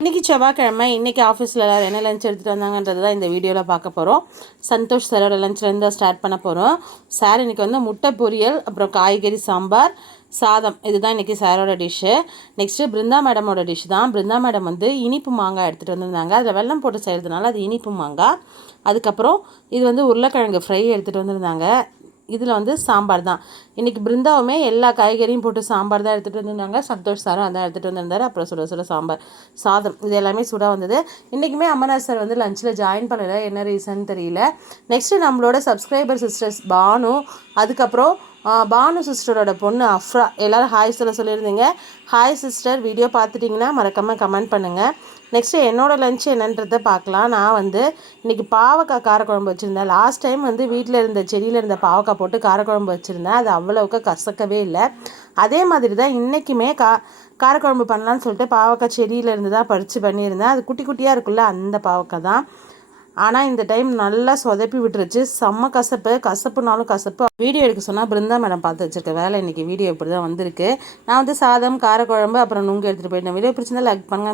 இன்றைக்கி செவ்வாய்க்கிழமை. இன்றைக்கி ஆஃபீஸில் எல்லோரும் என்ன லஞ்ச் எடுத்துகிட்டு வந்தாங்கன்றது தான் இந்த வீடியோவில் பார்க்க போகிறோம். சந்தோஷ் சாரோட லஞ்ச்லேருந்து தான் ஸ்டார்ட் பண்ண போகிறோம். சார் இன்றைக்கி வந்து முட்டை பொரியல், அப்புறம் காய்கறி சாம்பார், சாதம், இதுதான் இன்றைக்கி சாரோட டிஷ்ஷு. நெக்ஸ்ட்டு பிருந்தா மேடமோட டிஷ் தான். பிருந்தா மேடம் வந்து இனிப்பு மாங்காய் எடுத்துகிட்டு வந்திருந்தாங்க. அதில் வெல்லம் போட்டு செய்கிறதுனால அது இனிப்பு மாங்காய். அதுக்கப்புறம் இது வந்து உருளைக்கிழங்கு ஃப்ரை எடுத்துகிட்டு வந்திருந்தாங்க. இதில் வந்து சாம்பார் தான். இன்றைக்கி பிருந்தாவுமே எல்லா காய்கறியும் போட்டு சாம்பார் தான் எடுத்துகிட்டு வந்திருந்தாங்க. சந்தோஷ் சாரும் அதான் எடுத்துகிட்டு வந்திருந்தார். அப்புறம் சுட சுட சாம்பார், சாதம், இது எல்லாமே சுடாக வந்தது. இன்றைக்குமே அமர்நாத் சார் வந்து லஞ்சில் ஜாயின் பண்ணலை, என்ன ரீசன் தெரியல. நெக்ஸ்ட்டு நம்மளோட சப்ஸ்கிரைபர் சிஸ்டர்ஸ் பானு, அதுக்கப்புறம் பானு சிஸ்டரோட பொண்ணு அஃப்ரா, எல்லோரும் ஹாய் சொல்லியிருந்தீங்க. ஹாய் சிஸ்டர், வீடியோ பார்த்துட்டிங்கன்னா மறக்காமல் கமெண்ட் பண்ணுங்கள். நெக்ஸ்ட்டு என்னோடய லஞ்ச் என்னன்றதை பார்க்கலாம். நான் வந்து இன்றைக்கி பாவக்காய் காரக்குழம்பு வச்சுருந்தேன். லாஸ்ட் டைம் வந்து வீட்டில் இருந்த செடியில் இருந்த பாவக்காய் போட்டு காரக்குழம்பு வச்சுருந்தேன். அது அவ்வளோவுக்கு கசக்கவே இல்லை. அதே மாதிரி தான் இன்றைக்குமே காரக்குழம்பு பண்ணலான்னு சொல்லிட்டு பாவக்காய் செடியில் இருந்து தான் பறித்து பண்ணியிருந்தேன். அது குட்டி குட்டியாக இருக்குல்ல, அந்த பாவக்காய் தான். ஆனால் இந்த டைம் நல்லா சொதப்பி விட்டுருச்சு. செம்ம கசப்புனாலும் கசப்பு. வீடியோ எடுக்க சொன்னால் பிருந்தா மேடம் பார்த்து வச்சுருக்க வேலை. இன்றைக்கி வீடியோ இப்படி தான் வந்திருக்கு. நான் வந்து சாதம், காரக்குழம்பு, அப்புறம் நுங்கு எடுத்துகிட்டு போயிட்டேன். வீடியோ பிடிச்சிருந்தா லைக் பண்ணுங்க.